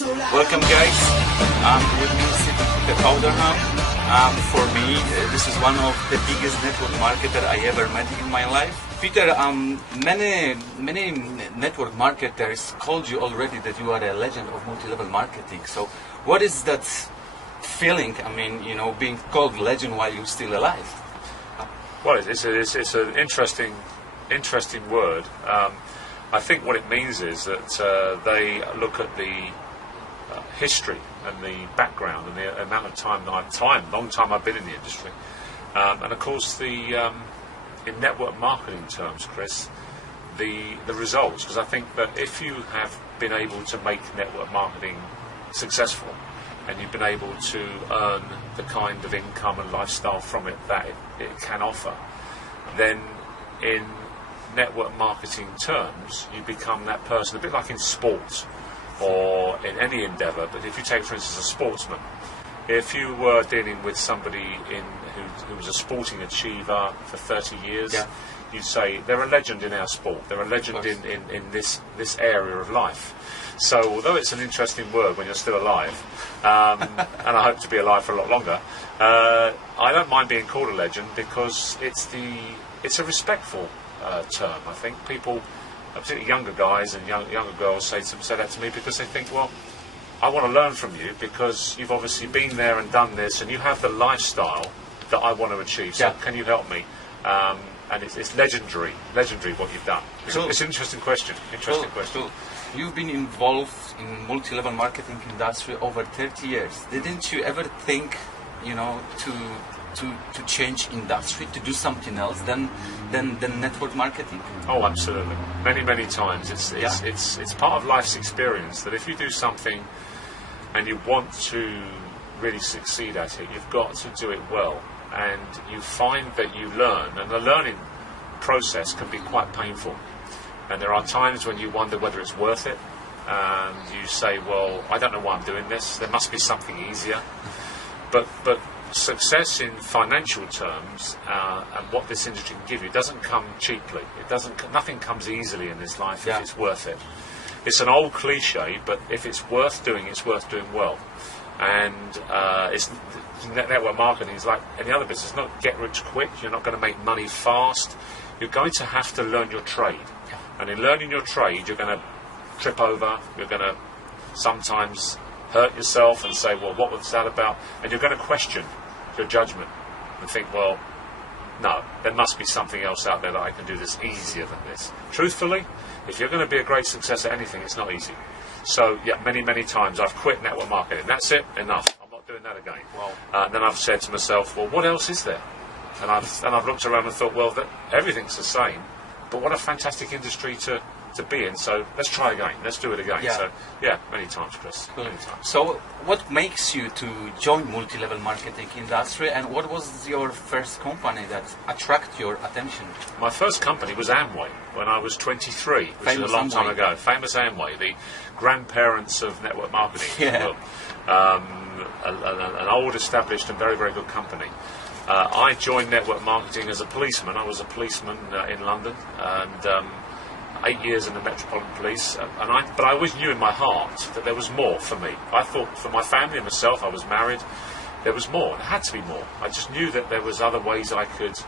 Welcome guys, with me is Peter Powderham. For me, this is one of the biggest network marketer I ever met in my life. Peter, many network marketers called you already that you are a legend of multi-level marketing. So what is that feeling, being called legend while you're still alive? Well, it's an interesting word. I think what it means is that they look at the history and the background and the amount of long time I've been in the industry, and of course in network marketing terms, Chris, the results. Because I think that if you have been able to make network marketing successful and you've been able to earn the kind of income and lifestyle from it that it can offer, then in network marketing terms you become that person, a bit like in sports or in any endeavour. But if you take, for instance, a sportsman, if you were dealing with somebody who was a sporting achiever for 30 years, you'd say they're a legend in our sport, they're a legend in this area of life. So although it's an interesting word when you're still alive, and I hope to be alive for a lot longer, I don't mind being called a legend because it's a respectful term. I think people, particularly younger guys and younger girls, say that to me because they think, well, I want to learn from you because you've obviously been there and done this and you have the lifestyle that I want to achieve, so can you help me? And it's legendary what you've done. It's an interesting question. Cool. You've been involved in multi-level marketing industry over 30 years. Didn't you ever think, to change industry, to do something else than network marketing? Oh, absolutely. Many times. It's part of life's experience that if you do something and you want to really succeed at it, you've got to do it well. And you find that you learn, and the learning process can be quite painful. And there are times when you wonder whether it's worth it. And you say, well, I don't know why I'm doing this. There must be something easier. But success in financial terms and what this industry can give you doesn't come cheaply. Nothing comes easily in this life if it's worth it. It's an old cliche, but if it's worth doing well. And network marketing is like any other business. It's not get rich quick. You're not going to make money fast. You're going to have to learn your trade. And in learning your trade, you're going to trip over. You're going to sometimes hurt yourself and say, well, what was that about? And you're going to question your judgment and think, well, no, there must be something else out there that I can do this easier than this. Truthfully, if you're going to be a great success at anything, it's not easy. So, many times I've quit network marketing. That's it, enough. I'm not doing that again. And then I've said to myself, well, what else is there? And I've looked around and thought, well, everything's the same, but what a fantastic industry to be in. So let's try again. Let's do it again. So many times, Chris. Cool. Many times. So what makes you to join multi-level marketing industry, and what was your first company that attracted your attention? My first company was Amway when I was 23, which is a long time ago. Famous Amway, the grandparents of network marketing. An old, established and very, very good company. I joined network marketing as a policeman. I was a policeman in London, and 8 years in the Metropolitan Police, but I always knew in my heart that there was more for me. I thought for my family and myself, I was married, there was more. There had to be more. I just knew that there was other ways I could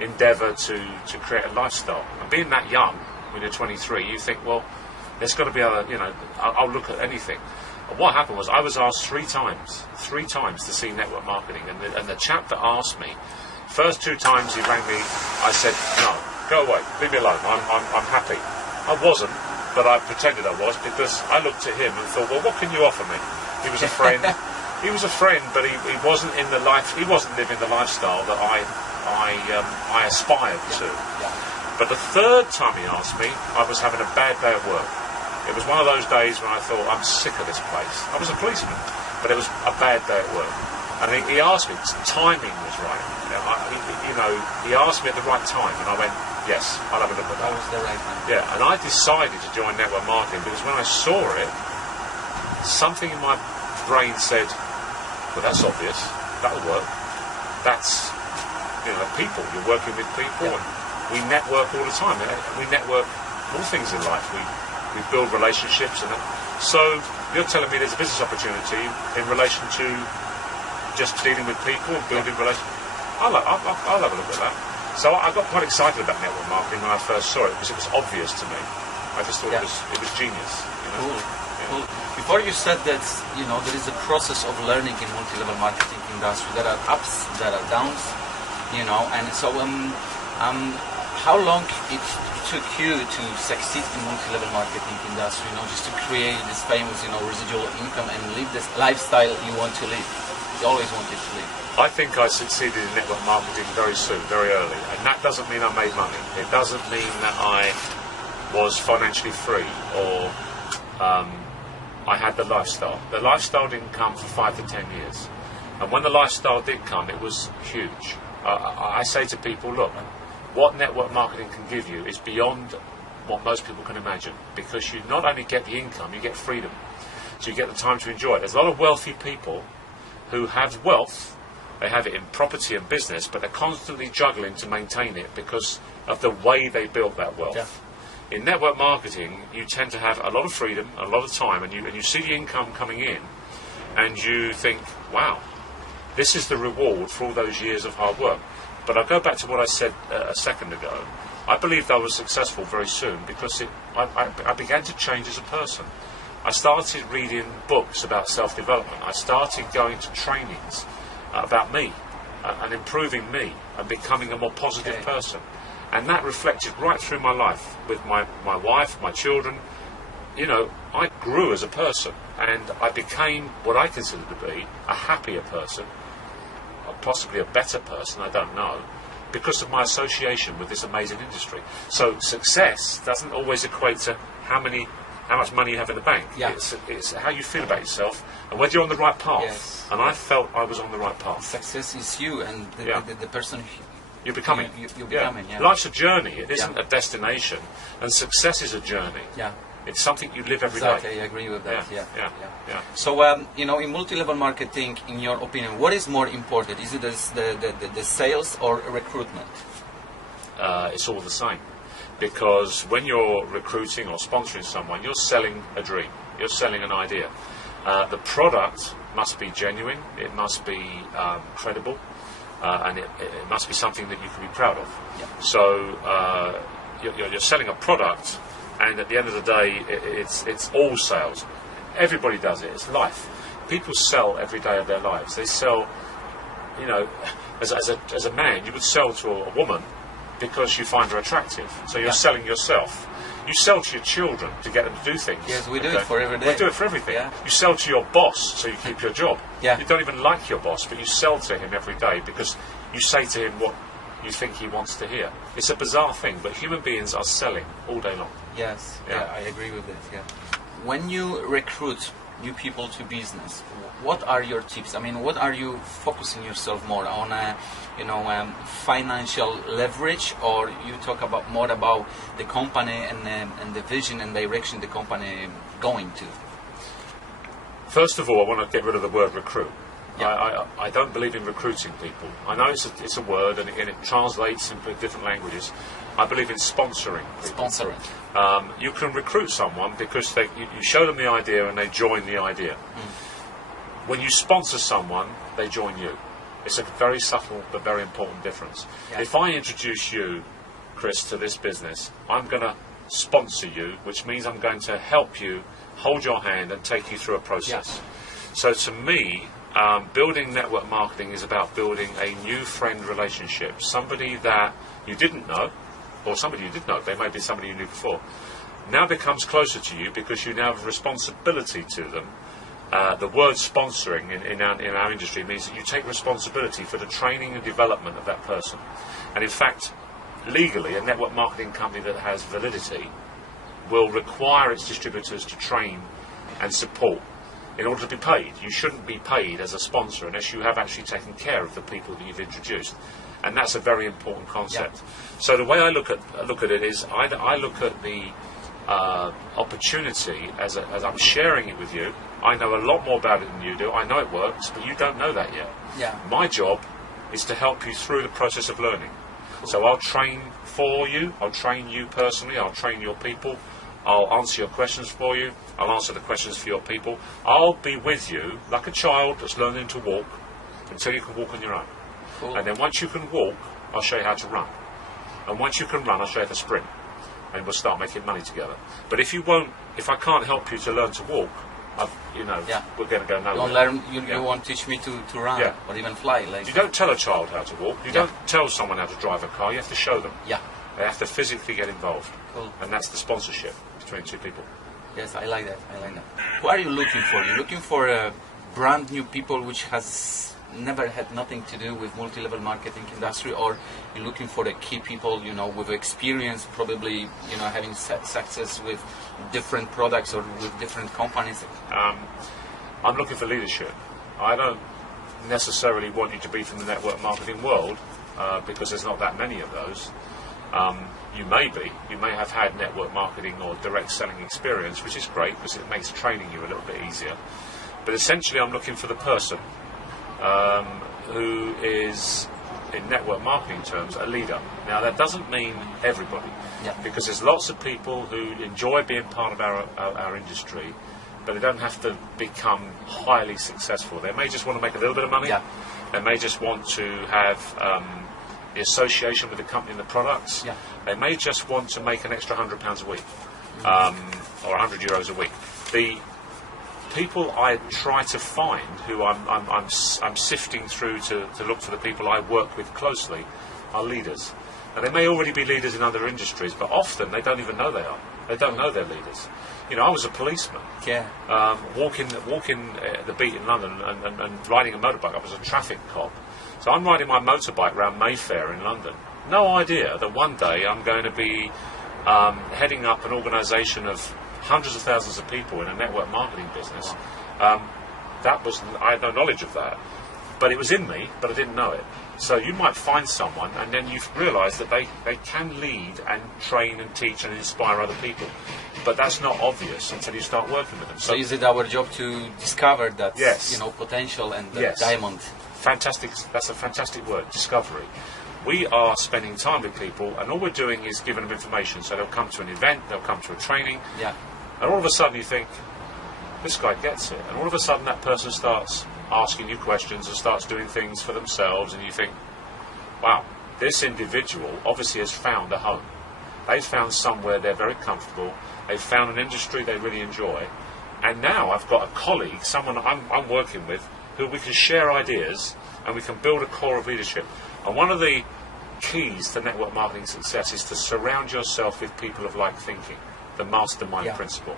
endeavour to create a lifestyle. And being that young, when you're 23, you think, well, there's got to be other, I'll look at anything. And what happened was I was asked three times to see network marketing, and the chap that asked me, first 2 times he rang me, I said, no, go away, leave me alone, I'm happy. I wasn't, but I pretended I was, because I looked at him and thought, well, what can you offer me? He was a friend. He was a friend, but he wasn't in the life. He wasn't living the lifestyle that I aspired to. But the third time he asked me, I was having a bad day at work. It was one of those days when I thought, I'm sick of this place. I was a policeman, but it was a bad day at work. And he asked me, timing was right. He asked me at the right time, and I went, yes, I'll have a look at that. That was the right time. Yeah, and I decided to join network marketing because when I saw it, something in my brain said, well, that's obvious, that'll work. That's, people, you're working with people, and we network all the time. We network all things in life. We build relationships, and so You're telling me there's a business opportunity in relation to just dealing with people and building relations. I'll have a look at that. So I got quite excited about network marketing when I first saw it because it was obvious to me. I just thought it was genius. Cool. Cool. Before you said that, there is a process of learning in multi-level marketing industry. There are ups, there are downs, and so how long it took you to succeed in multi-level marketing industry, just to create this famous, residual income and live this lifestyle you want to live, you always wanted to live? I think I succeeded in network marketing very soon, very early, and that doesn't mean I made money. It doesn't mean that I was financially free or I had the lifestyle. The lifestyle didn't come for 5 to 10 years, and when the lifestyle did come, it was huge. I say to people, look, what network marketing can give you is beyond what most people can imagine, because you not only get the income, you get freedom. So you get the time to enjoy it. There's a lot of wealthy people who have wealth. They have it in property and business, but they're constantly juggling to maintain it because of the way they build that wealth. Yeah. In network marketing, you tend to have a lot of freedom, a lot of time, and you see the income coming in, and you think, wow, this is the reward for all those years of hard work. But I'll go back to what I said a second ago. I believed I was successful very soon because I began to change as a person. I started reading books about self-development. I started going to trainings about me and improving me and becoming a more positive person. And that reflected right through my life with my wife, my children. I grew as a person and I became what I consider to be a happier person, possibly a better person, I don't know, because of my association with this amazing industry. So success doesn't always equate to how much money you have in the bank. Yeah. It's how you feel about yourself and whether you're on the right path. Yes. And I felt I was on the right path. Success is you and the person you're becoming. You're becoming. Yeah. Life's a journey. It isn't a destination. And success is a journey. Yeah. It's something you live every day. Exactly, I agree with that. Yeah. So, in multi-level marketing, in your opinion, what is more important? Is it the sales or recruitment? It's all the same. Because when you're recruiting or sponsoring someone, you're selling a dream. You're selling an idea. The product must be genuine. It must be credible. And it must be something that you can be proud of. Yeah. So you're selling a product, and at the end of the day, it's all sales. Everybody does it. It's life. People sell every day of their lives. They sell, as a man, you would sell to a woman because you find her attractive. So you're selling yourself. You sell to your children to get them to do things. Yes, we do it for every day. We do it for everything. Yeah. You sell to your boss so you keep your job. Yeah. You don't even like your boss, but you sell to him every day because you say to him what you think he wants to hear. It's a bizarre thing, but human beings are selling all day long. Yes, I agree with this. Yeah. When you recruit new people to business, what are your tips? I mean, what are you focusing yourself more on? Financial leverage, or you talk more about the company and the vision and direction the company going to? First of all, I want to get rid of the word recruit. Yeah. I don't believe in recruiting people. I know it's a word and it translates into different languages. I believe in sponsoring people. Sponsoring. You can recruit someone because you show them the idea and they join the idea. When you sponsor someone, they join you. It's a very subtle but very important difference. Yeah. If I introduce you, Chris, to this business, I'm going to sponsor you, which means I'm going to help you, hold your hand and take you through a process. Yeah. So to me, building network marketing is about building a new friend relationship, somebody that you didn't know, or somebody you did know, they may be somebody you knew before, now becomes closer to you because you now have a responsibility to them. The word sponsoring in our industry means that you take responsibility for the training and development of that person. And in fact, legally, a network marketing company that has validity will require its distributors to train and support in order to be paid. You shouldn't be paid as a sponsor unless you have actually taken care of the people that you've introduced. And that's a very important concept. Yeah. So the way I look at it is I look at the opportunity as I'm sharing it with you. I know a lot more about it than you do. I know it works, but you don't know that yet. Yeah. My job is to help you through the process of learning. Cool. So I'll train for you. I'll train you personally. I'll train your people. I'll answer your questions for you. I'll answer the questions for your people. I'll be with you like a child that's learning to walk until you can walk on your own. Cool. And then once you can walk, I'll show you how to run. And once you can run, I'll show you how to sprint. And we'll start making money together. But if I can't help you to learn to walk, we're going to go nowhere. You won't teach me to run or even fly. Like you don't tell a child how to walk. You don't tell someone how to drive a car. You have to show them. Yeah. They have to physically get involved. Cool. And that's the sponsorship between two people. Yes, I like that. Who are you looking for? You're looking for brand new people which has never had nothing to do with multi-level marketing industry, or you're looking for the key people, with experience, probably, having success with different products or with different companies? I'm looking for leadership. I don't necessarily want you to be from the network marketing world because there's not that many of those. You may have had network marketing or direct selling experience, which is great because it makes training you a little bit easier. But essentially I'm looking for the person who is, in network marketing terms, a leader. Now that doesn't mean everybody, because there's lots of people who enjoy being part of our industry, but they don't have to become highly successful. They may just want to make a little bit of money. They may just want to have the association with the company and the products. They may just want to make an extra £100 a week or €100 a week. The people I try to find, who I'm sifting through to look for the people I work with closely, are leaders. And they may already be leaders in other industries, but often they don't even know they are. They don't know they're leaders. I was a policeman, walking the beat in London and riding a motorbike. I was a traffic cop. So I'm riding my motorbike around Mayfair in London. No idea that one day I'm going to be heading up an organisation of hundreds of thousands of people in a network marketing business. I had no knowledge of that. But it was in me, but I didn't know it. So you might find someone and then you realise that they can lead and train and teach and inspire other people. But that's not obvious until you start working with them. So is it our job to discover that potential and the diamond? Fantastic. That's a fantastic word, discovery. We are spending time with people, and all we're doing is giving them information. So they'll come to an event, they'll come to a training, and all of a sudden you think, this guy gets it. And all of a sudden that person starts asking you questions and starts doing things for themselves, and you think, wow, this individual obviously has found a home. They've found somewhere they're very comfortable. They've found an industry they really enjoy. And now I've got a colleague, someone I'm working with, who we can share ideas and we can build a core of leadership. And one of the keys to network marketing success is to surround yourself with people of like thinking, the mastermind principle.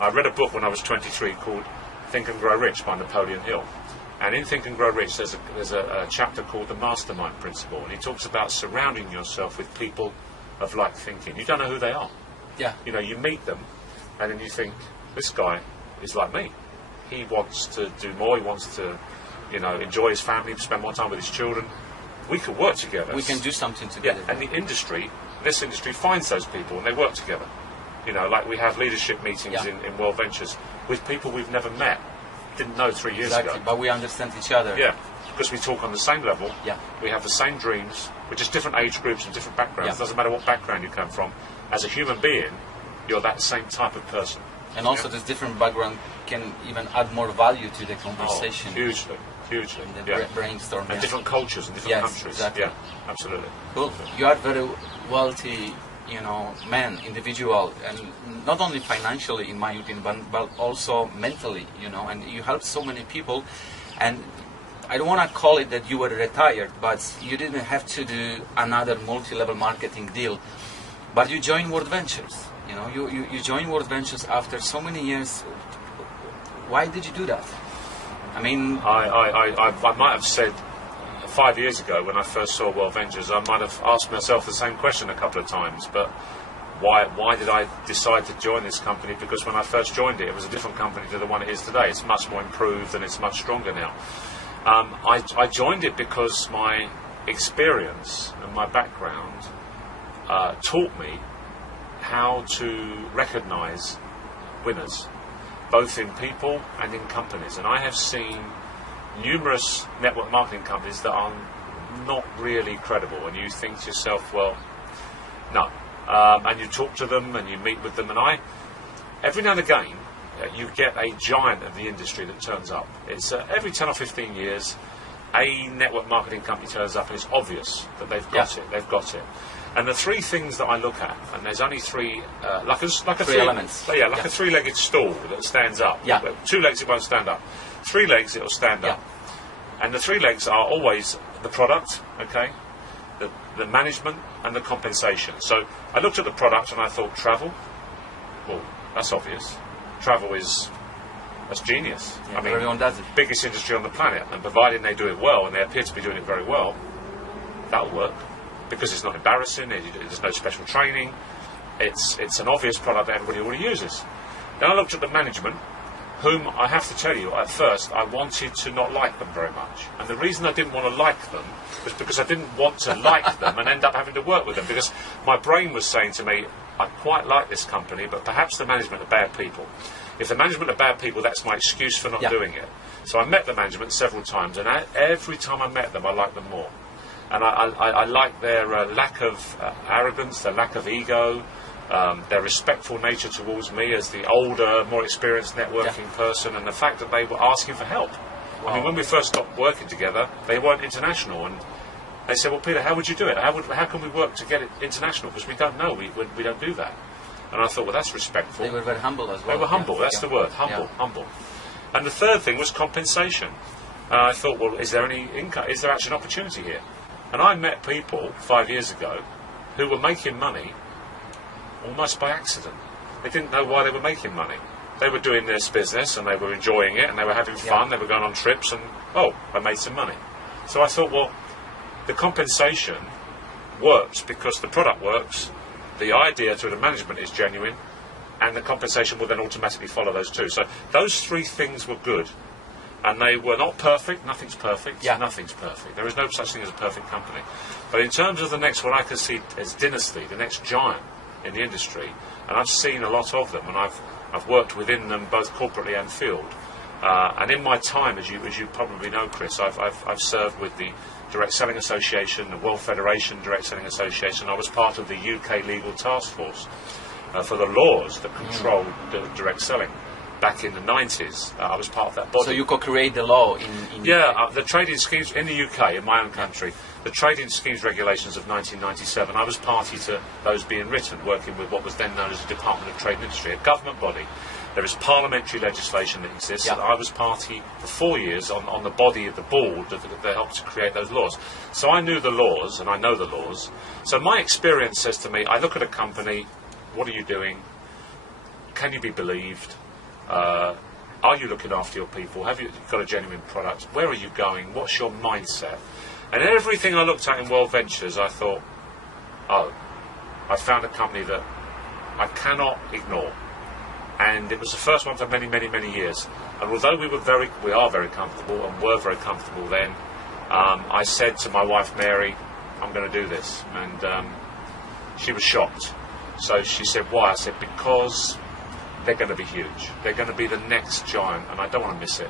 I read a book when I was 23 called Think and Grow Rich by Napoleon Hill. And in Think and Grow Rich there's a chapter called the mastermind principle, and he talks about surrounding yourself with people of like thinking. You don't know who they are. You meet them and then you think, this guy is like me. He wants to do more, he wants to enjoy his family, spend more time with his children. We could work together. We can do something together. And this industry finds those people and they work together. Like we have leadership meetings in World Ventures with people we've never met, didn't know 3 years ago. But we understand each other. Because we talk on the same level. We have the same dreams. We're just different age groups and different backgrounds. It doesn't matter what background you come from. As a human being, you're that same type of person. And also this different background can even add more value to the conversation. Hugely. And the brainstorm. And different cultures and different countries. Exactly. Yeah, absolutely. Cool. You are very wealthy, man, individual, and not only financially, in my opinion, but also mentally, and you help so many people. And I don't want to call it that you were retired, but you didn't have to do another multi-level marketing deal. But you joined World Ventures. You joined World Ventures after so many years. Why did you do that? I mean, I might have said 5 years ago when I first saw World Ventures, I might have asked myself the same question a couple of times. But why did I decide to join this company? Because when I first joined it, it was a different company to the one it is today. It's much more improved and it's much stronger now. I joined it because my experience and my background taught me how to recognise winners, both in people and in companies. And I have seen numerous network marketing companies that are not really credible, and you think to yourself, well, no, and you talk to them and you meet with them. And every now and again, you get a giant of the industry that turns up. It's every 10 or 15 years, a network marketing company turns up, and it's obvious that they've got it. They've got it. And the three things that I look at, and there's only three, like a three elements. Yeah, like a three-legged stool that stands up. Yeah. 2 legs it won't stand up. 3 legs it'll stand up. And the 3 legs are always the product, okay, the management and the compensation. So I looked at the product and I thought, travel? Well, that's obvious. Travel that's genius. Yeah, I mean, everyone does it. Biggest industry on the planet, and providing they do it well, and they appear to be doing it very well, that'll work. Because it's not embarrassing, there's no special training, it's an obvious product that everybody already uses. Then I looked at the management, whom I have to tell you, at first I wanted to not like them very much. And the reason I didn't want to like them was because I didn't want to like them and end up having to work with them, because my brain was saying to me, I quite like this company, but perhaps the management are bad people. If the management are bad people, that's my excuse for not doing it. So I met the management several times, and every time I met them, I liked them more. And I like their lack of arrogance, their lack of ego, their respectful nature towards me as the older, more experienced networking person, and the fact that they were asking for help. Wow. I mean, when we first stopped working together, they weren't international, and they said, well, Peter, how would you do it? How can we work to get it international? Because we don't know, we don't do that. And I thought, well, that's respectful. They were very humble as well. They were humble, that's the word, humble. And the third thing was compensation. I thought, well, is there any income? Is there actually an opportunity here? And I met people 5 years ago who were making money almost by accident. They didn't know why they were making money. They were doing this business and they were enjoying it and they were having fun, they were going on trips, and I made some money. So I thought, well, the compensation works because the product works, the idea through the management is genuine, and the compensation will then automatically follow those two. So those 3 things were good. And they were not perfect. Nothing's perfect. Nothing's perfect. There is no such thing as a perfect company. But in terms of the next one I can see as Dynasty, the next giant in the industry, and I've seen a lot of them, and I've worked within them both corporately and field. And in my time, as you probably know, Chris, I've served with the Direct Selling Association, the World Federation Direct Selling Association. I was part of the UK Legal Task Force for the laws that control direct selling. Back in the 90s, I was part of that body. So you co-create the law in the trading schemes in the UK, in my own country, the trading schemes regulations of 1997, I was party to those being written, working with what was then known as the Department of Trade and Industry, a government body. There is parliamentary legislation that exists, and I was party for 4 years on the body of the board that helped to create those laws. So I knew the laws, and I know the laws. So my experience says to me, I look at a company, what are you doing? Can you be believed? Are you looking after your people? Have you got a genuine product? Where are you going? What's your mindset? And everything I looked at in World Ventures, I thought, I found a company that I cannot ignore. And it was the first one for many, many, many years. And although we are very comfortable and were very comfortable then, I said to my wife Mary, I'm going to do this. And she was shocked. So she said, why? I said, because they're going to be huge. They're going to be the next giant, and I don't want to miss it.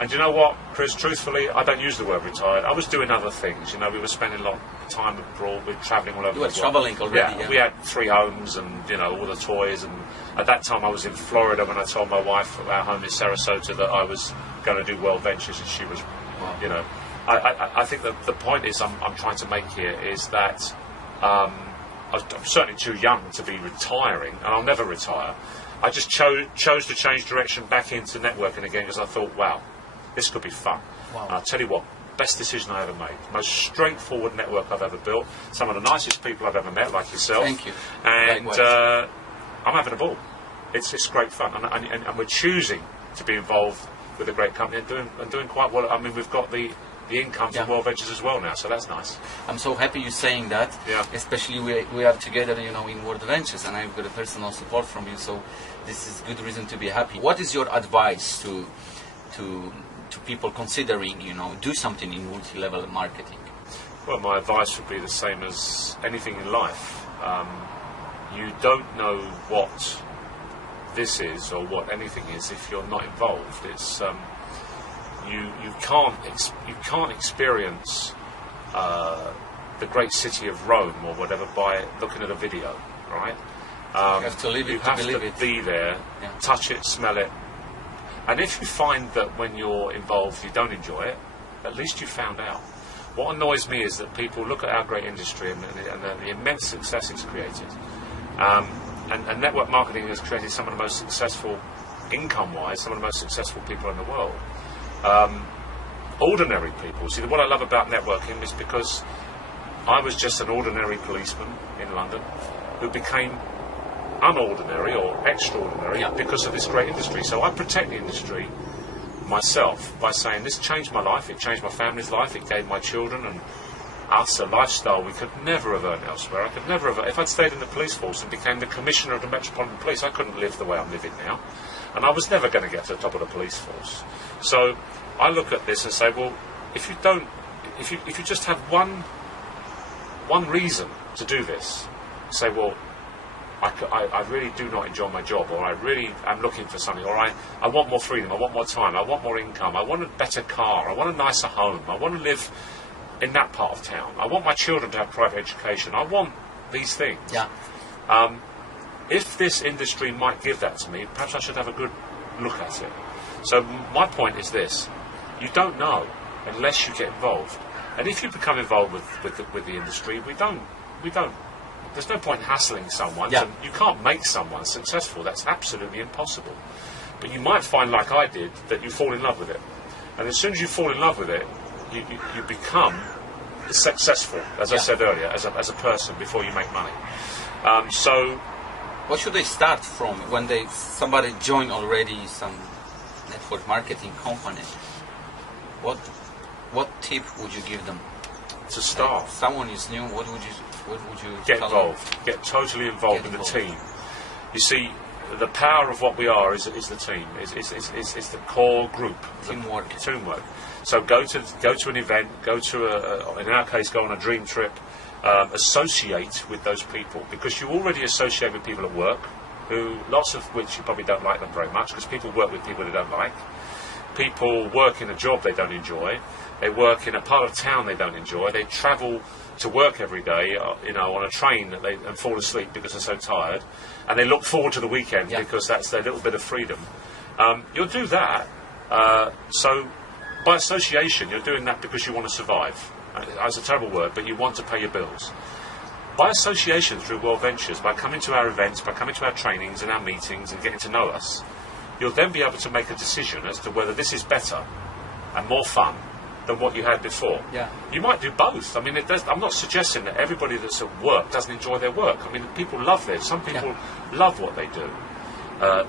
And you know what, Chris, truthfully, I don't use the word retired. I was doing other things. We were spending a lot of time abroad. We were travelling all over the world. You were travelling already, yeah. We had 3 homes and, all the toys. And at that time, I was in Florida when I told my wife at our home in Sarasota that I was going to do World Ventures, and she was, wow. I think that the point is I'm trying to make here is that I'm certainly too young to be retiring, and I'll never retire. I just chose to change direction back into networking again because I thought, wow, this could be fun. Wow. I'll tell you what, best decision I ever made. Most straightforward network I've ever built. Some of the nicest people I've ever met, like yourself. Thank you. And I'm having a ball. It's great fun, and we're choosing to be involved with a great company and doing quite well. I mean, we've got the income from World Ventures as well now, so that's nice. I'm so happy you're saying that. Yeah. Especially we are together, in World Ventures, and I've got a personal support from you. So this is good reason to be happy. What is your advice to people considering, do something in multi-level marketing? Well, my advice would be the same as anything in life. You don't know what this is or what anything is if you're not involved. It's you can't experience the great city of Rome or whatever by looking at a video. right? You have to live it to believe it. You have to be there, touch it, smell it. And if you find that when you're involved you don't enjoy it, at least you found out. What annoys me is that people look at our great industry and the immense success it's created. And network marketing has created some of the most successful, income-wise, some of the most successful people in the world. Ordinary people. See, what I love about networking is because I was just an ordinary policeman in London who became unordinary or extraordinary because of this great industry. So I protect the industry myself by saying this changed my life, it changed my family's life, it gave my children and us a lifestyle we could never have earned elsewhere. I could never have, if I'd stayed in the police force and became the commissioner of the Metropolitan Police, I couldn't live the way I'm living now, and I was never going to get to the top of the police force. So I look at this and say, well, if you just have one reason to do this, say, well, I really do not enjoy my job, or I really am looking for something, or I want more freedom, I want more time, I want more income, I want a better car, I want a nicer home, I want to live in that part of town, I want my children to have private education, I want these things. If this industry might give that to me, perhaps I should have a good look at it. So my point is this: you don't know unless you get involved, and if you become involved with the industry, we don't. There's no point in hassling someone. You can't make someone successful. That's absolutely impossible. But you might find, like I did, that you fall in love with it. And as soon as you fall in love with it, you become successful, as I said earlier, as a person before you make money. So, what should they start from when somebody join already some network marketing company? What tip would you give them to start? If someone is new. What would you get involved? Get totally involved with the team. You see, the power of what we are is the team. Is the core group. Teamwork. So go to an event. Go to in our case, go on a dream trip. Associate with those people, because you already associate with people at work, who lots of which you probably don't like them very much, because people work with people they don't like. People work in a job they don't enjoy. They work in a part of town they don't enjoy. They travel to work every day, on a train and fall asleep because they're so tired, and they look forward to the weekend because that's their little bit of freedom. You'll do that. So by association, you're doing that because you want to survive. It's a terrible word, but you want to pay your bills. By association through World Ventures, by coming to our events, by coming to our trainings and our meetings and getting to know us, you'll then be able to make a decision as to whether this is better and more fun than what you had before. You might do both. I mean, I'm not suggesting that everybody that's at work doesn't enjoy their work. I mean, people love some people love what they do.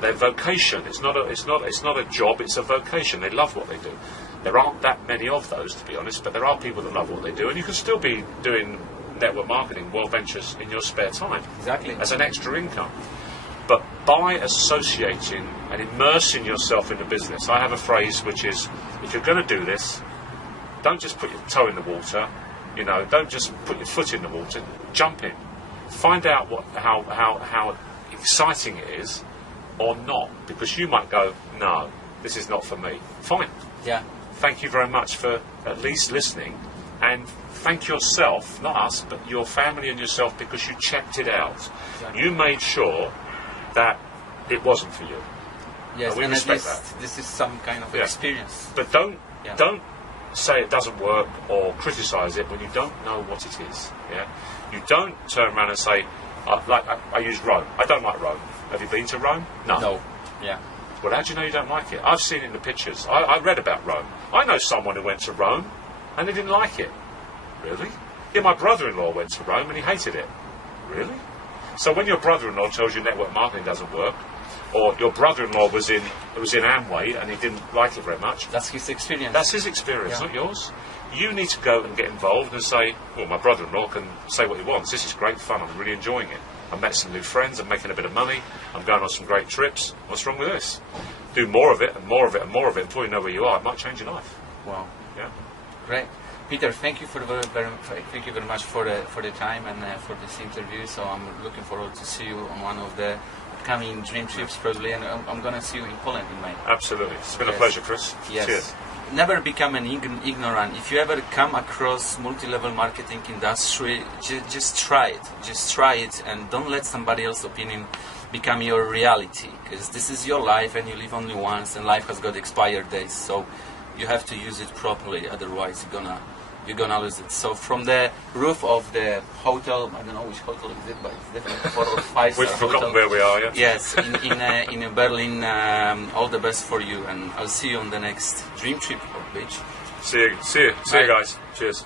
Their vocation. It's not a job. It's a vocation. They love what they do. There aren't that many of those, to be honest, but there are people that love what they do, and you can still be doing network marketing, World Ventures, in your spare time. Exactly. As an extra income. But by associating and immersing yourself in the business, I have a phrase which is, if you're going to do this, don't just put your toe in the water, don't just put your foot in the water, jump in. Find out how exciting it is or not, because you might go, no, this is not for me. Fine. Thank you very much for at least listening, and thank yourself, not us, but your family and yourself, because you checked it out. You made sure that it wasn't for you. Yes, and we respect that. This is some kind of experience. But don't say it doesn't work or criticise it when you don't know what it is. You don't turn around and say, I use Rome. I don't like Rome. Have you been to Rome? No. Well, how do you know you don't like it? I've seen it in the pictures. I read about Rome. I know someone who went to Rome and they didn't like it. Really? Yeah, my brother-in-law went to Rome and he hated it. Really? So when your brother-in-law tells you network marketing doesn't work, or your brother-in-law was in Amway and he didn't like it very much, that's his experience. That's his experience, not yours. You need to go and get involved and say, well, my brother-in-law can say what he wants. This is great fun. I'm really enjoying it. I met some new friends. I'm making a bit of money. I'm going on some great trips. What's wrong with this? Do more of it and more of it and more of it until you know where you are. It might change your life. Wow. Yeah. Great. Peter, thank you thank you very much for the time and for this interview. So I'm looking forward to see you on one of the upcoming dream trips, probably, and I'm going to see you in Poland in May. Absolutely. It's been a pleasure, Chris. Yes. Cheers. never become an ignorant. If you ever come across multi-level marketing industry, just try it. Just try it, and don't let somebody else's opinion become your reality. Because this is your life, and you live only once, and life has got expired dates. So you have to use it properly. Otherwise, you're gonna lose it. So from the roof of the hotel, I don't know which hotel is it, but it's definitely 4 or 5 We've forgotten where we are, yeah? Yes, in Berlin. All the best for you, and I'll see you on the next dream trip or beach. See you guys. Cheers.